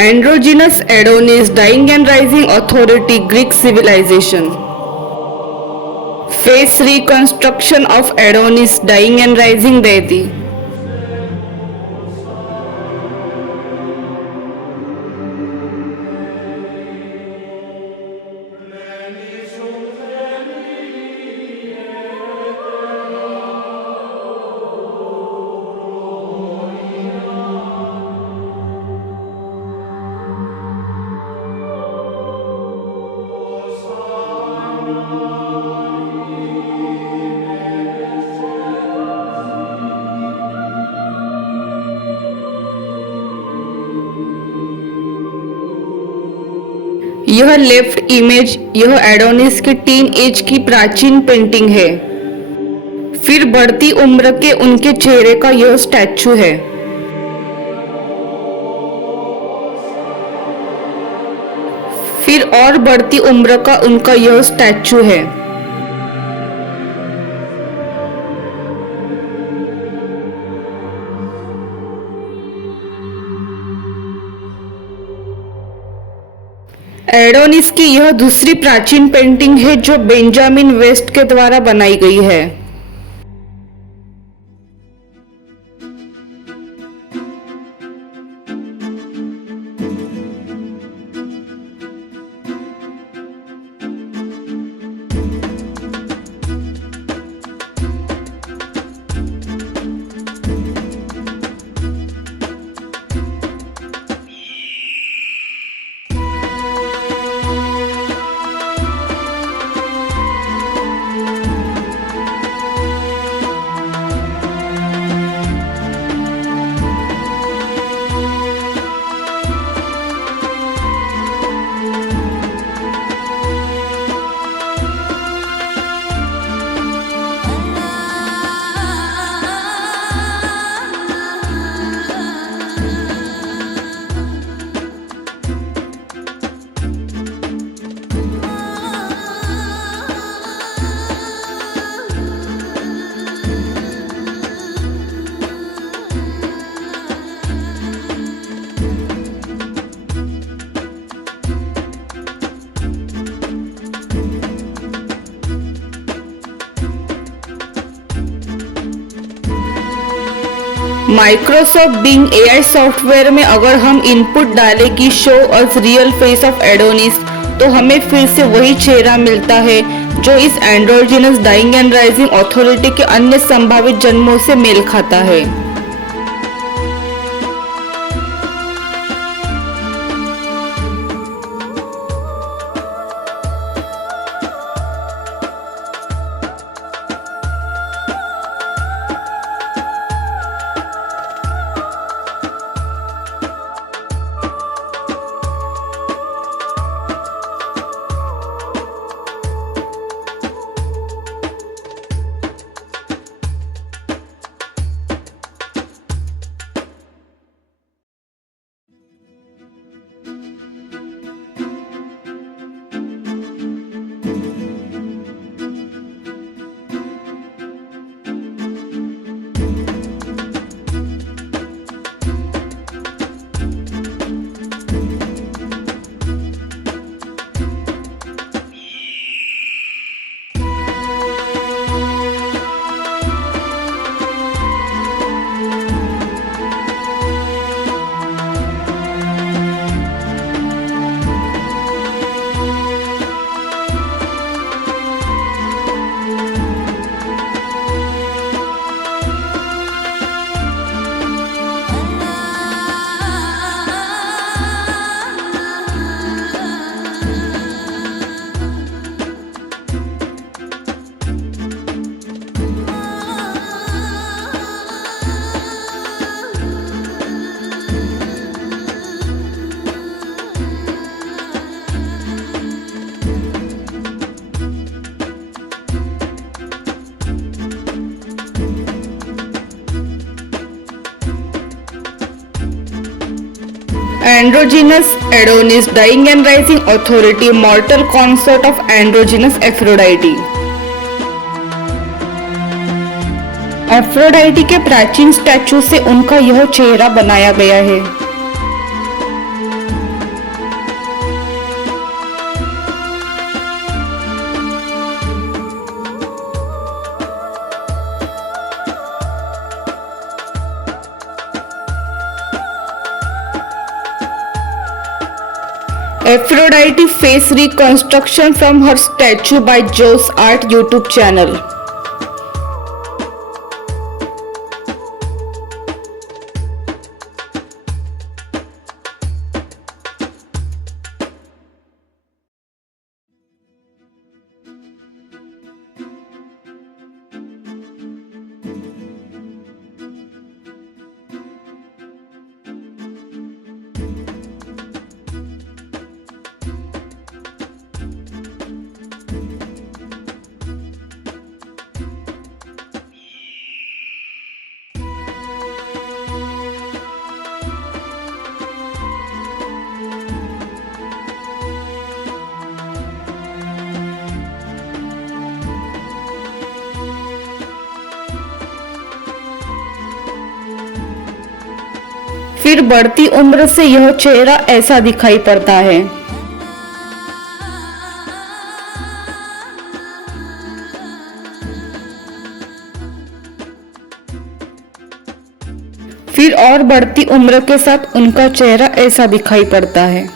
Androgynous Adonis, Dying and Rising Authority, Greek Civilization. Face reconstruction of Adonis, Dying and Rising deity. यह left image यह Adonis की teen age की प्राचीन painting है। फिर बढ़ती उम्र के उनके चेहरे का यह स्टैचू है। फिर और बढ़ती उम्र का उनका यह स्टैचू है। एडोनिस की यह दूसरी प्राचीन पेंटिंग है जो बेंजामिन वेस्ट के द्वारा बनाई गई है। माइक्रोसॉफ्ट बिंग एआई सॉफ्टवेयर में अगर हम इनपुट डालें कि show us real face of Adonis तो हमें फिर से वही चेहरा मिलता है जो इस androgynous dying and rising authority के अन्य संभावित जन्मों से मेल खाता है। Androgynous Adonis, Dying and Rising Authority, Mortal Consort of Androgynous Aphrodite. Aphrodite के प्राचीन स्टैचू से उनका यह चेहरा बनाया गया है। Aphrodite face reconstruction from her statue by Joe's Art YouTube channel. फिर बढ़ती उम्र से यह चेहरा ऐसा दिखाई पड़ता है। फिर और बढ़ती उम्र के साथ उनका चेहरा ऐसा दिखाई पड़ता है।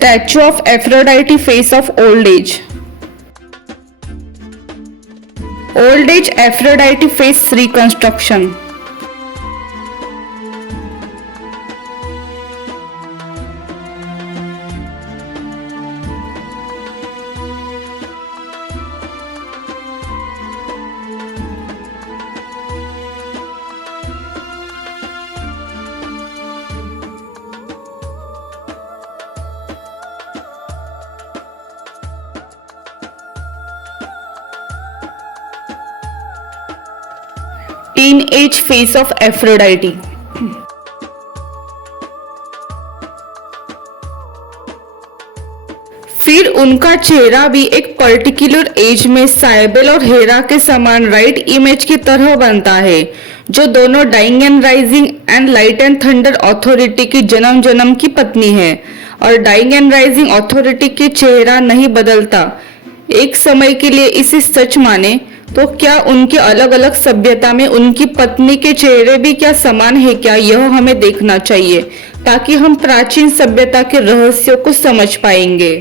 Statue of Aphrodite face of old age. Old age Aphrodite face reconstruction. Teenage face of Aphrodite. फिर उनका चेहरा भी एक पर्टिकुलर एज में साइबेल और हेरा के समान राइट इमेज की तरह बनता है, जो दोनों dying and rising and light and thunder authority की जन्म जन्म की पत्नी है। और डाइंग एंड राइजिंग अथॉरिटी के चेहरा नहीं बदलता। एक समय के लिए इसे सच माने तो क्या उनकी अलग अलग सभ्यता में उनकी पत्नी के चेहरे भी क्या समान है क्या, यह हमें देखना चाहिए ताकि हम प्राचीन सभ्यता के रहस्यों को समझ पाएंगे।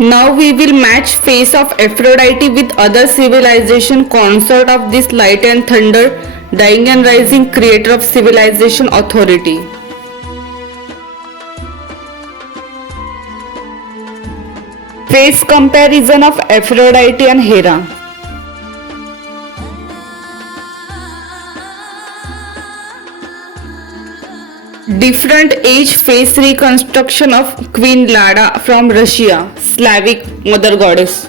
Now we will match face of Aphrodite with other civilization consort of this light and thunder, dying and rising creator of civilization authority. Face comparison of Aphrodite and Hera. Different age face reconstruction of Queen Lada from Russia, Slavic mother goddess.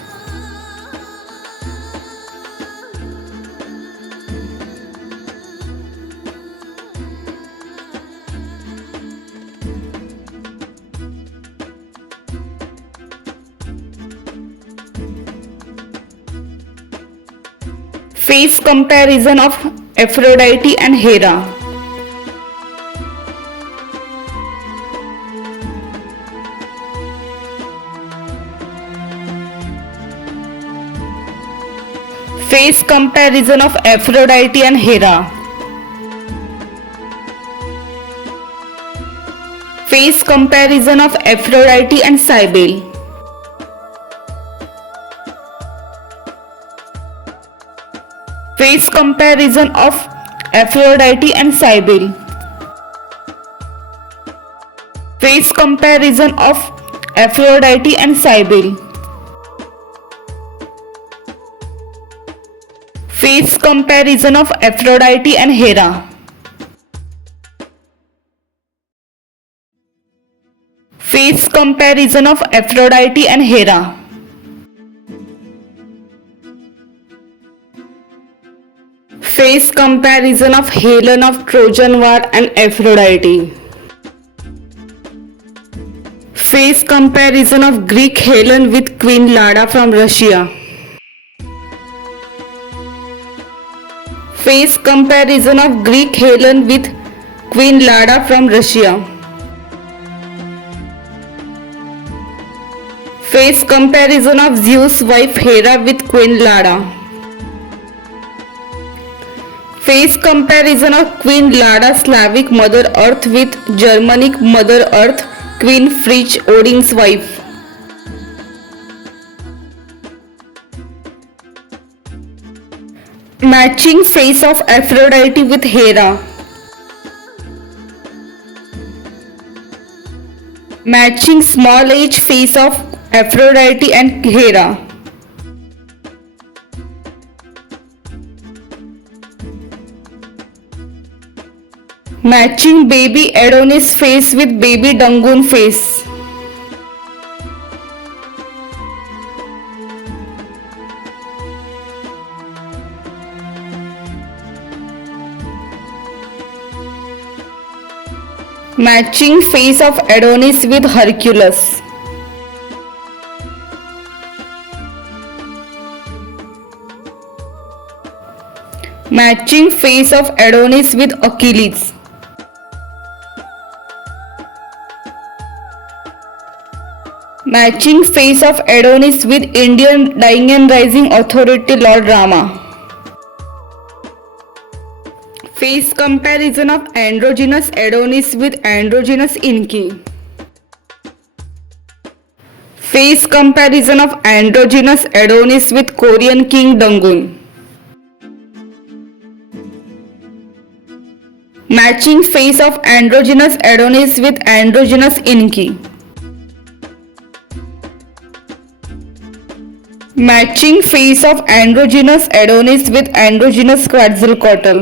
Face comparison of Aphrodite and Hera. Face comparison of Aphrodite and Hera. Face comparison of Aphrodite and Cybele. Face comparison of Aphrodite and Cybele. Face comparison of Aphrodite and Cybele. Face comparison of Aphrodite and Hera. Face comparison of Aphrodite and Hera. Face comparison of Helen of Trojan War and Aphrodite. Face comparison of Greek Helen with Queen Lada from Russia. Face comparison of Greek Helen with Queen Lada from Russia. Face comparison of Zeus' wife Hera with Queen Lada. Face comparison of Queen Lada Slavic Mother Earth with Germanic Mother Earth Queen Frigg, Odin's wife. Matching face of Aphrodite with Hera. Matching small age face of Aphrodite and Hera. Matching baby Adonis face with baby Dangun face. Matching face of Adonis with Hercules. Matching face of Adonis with Achilles. Matching face of Adonis with Indian Dying and Rising Authority Lord Rama. Face comparison of androgynous Adonis with androgynous Enki. Face comparison of androgynous Adonis with Korean King Dangun. Matching face of androgynous Adonis with androgynous Enki. Matching face of androgynous Adonis with androgynous Quetzalcoatl.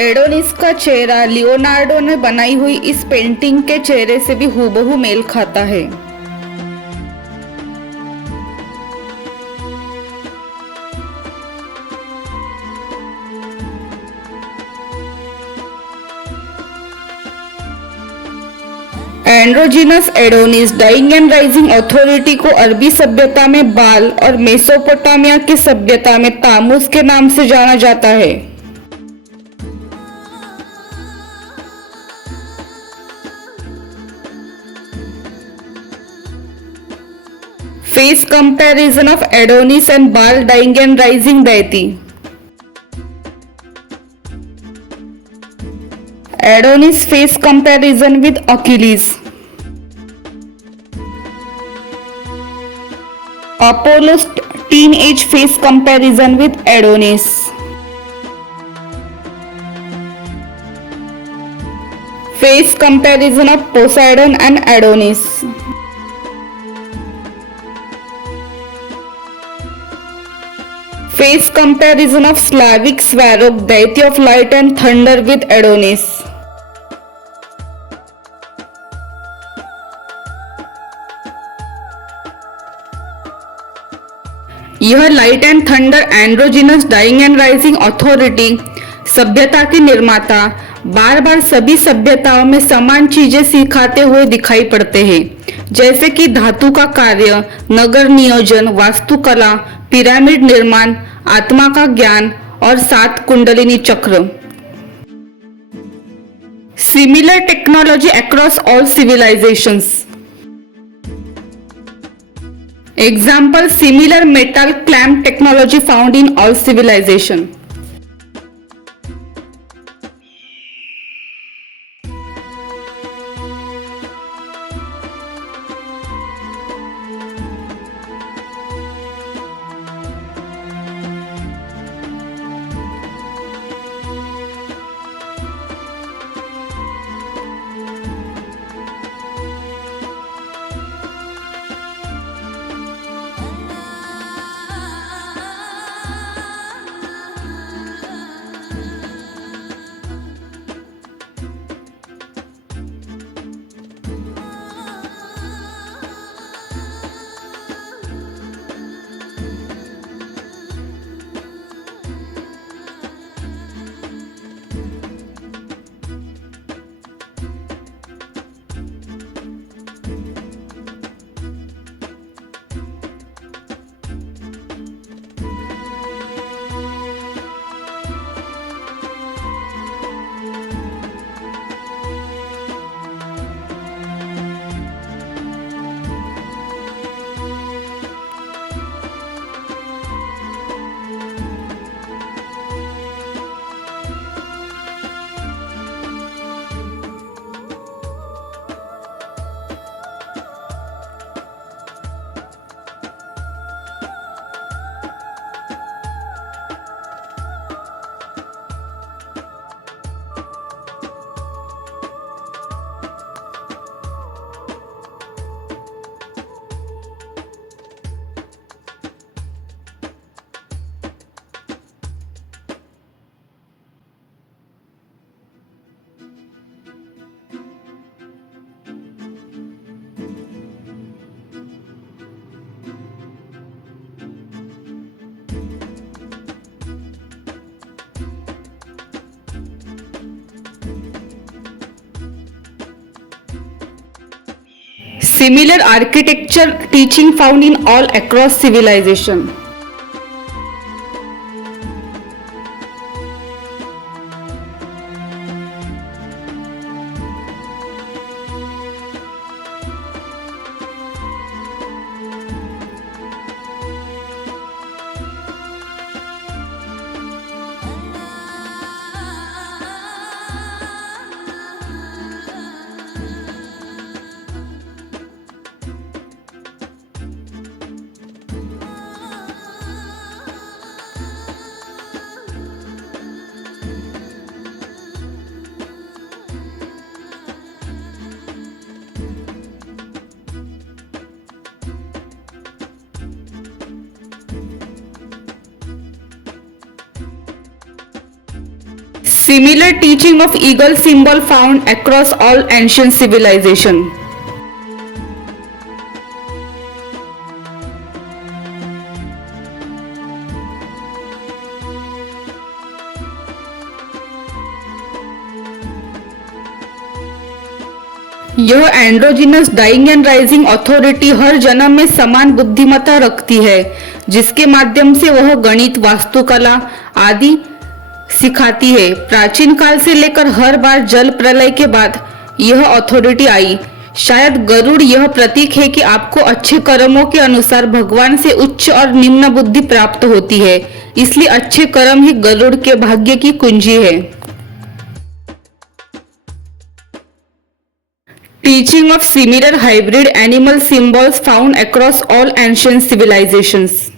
Adonis का चेहरा Leonardo ने बनाई हुई इस painting के चेहरे से भी हूबहू मेल खाता है। Androgynous Adonis dying and rising authority को अरबी सभ्यता में बाल और मेसोपोटामिया की सभ्यता में तामुस के नाम से जाना जाता है। Face comparison of Adonis and Baal dying and rising deity. Adonis face comparison with Achilles. Apollo's teenage face comparison with Adonis. Face comparison of Poseidon and Adonis. Face comparison of Slavic Svarog, deity of light and thunder with Adonis. यह light and thunder androgynous dying and rising authority सभ्यता के निर्माता बार बार सभी सभ्यताओं में समान चीजें सिखाते हुए दिखाई पड़ते हैं, जैसे कि धातु का कार्य, नगर नियोजन, वास्तुकला, पिरामिड निर्माण, आत्मा का ज्ञान और 7 kundalini chakra. Similar technology across all civilisations. Example similar metal clamp technology found in all civilisation. Similar architecture teaching found in all across civilization. Similar teaching of eagle symbol found across all ancient civilization. यह androgynous dying and rising authority हर जन्म में समान बुद्धिमत्ता रखती है, जिसके माध्यम से वह गणित, वास्तुकला आदि सिखाती है। प्राचीन काल से लेकर हर बार जल प्रलय के बाद यह अथॉरिटी आई। शायद गरुड़ यह प्रतीक है कि आपको अच्छे कर्मों के अनुसार भगवान से उच्च और निम्न बुद्धि प्राप्त होती है, इसलिए अच्छे कर्म ही गरुड़ के भाग्य की कुंजी है। Teaching of similar hybrid animal symbols found across all ancient civilizations.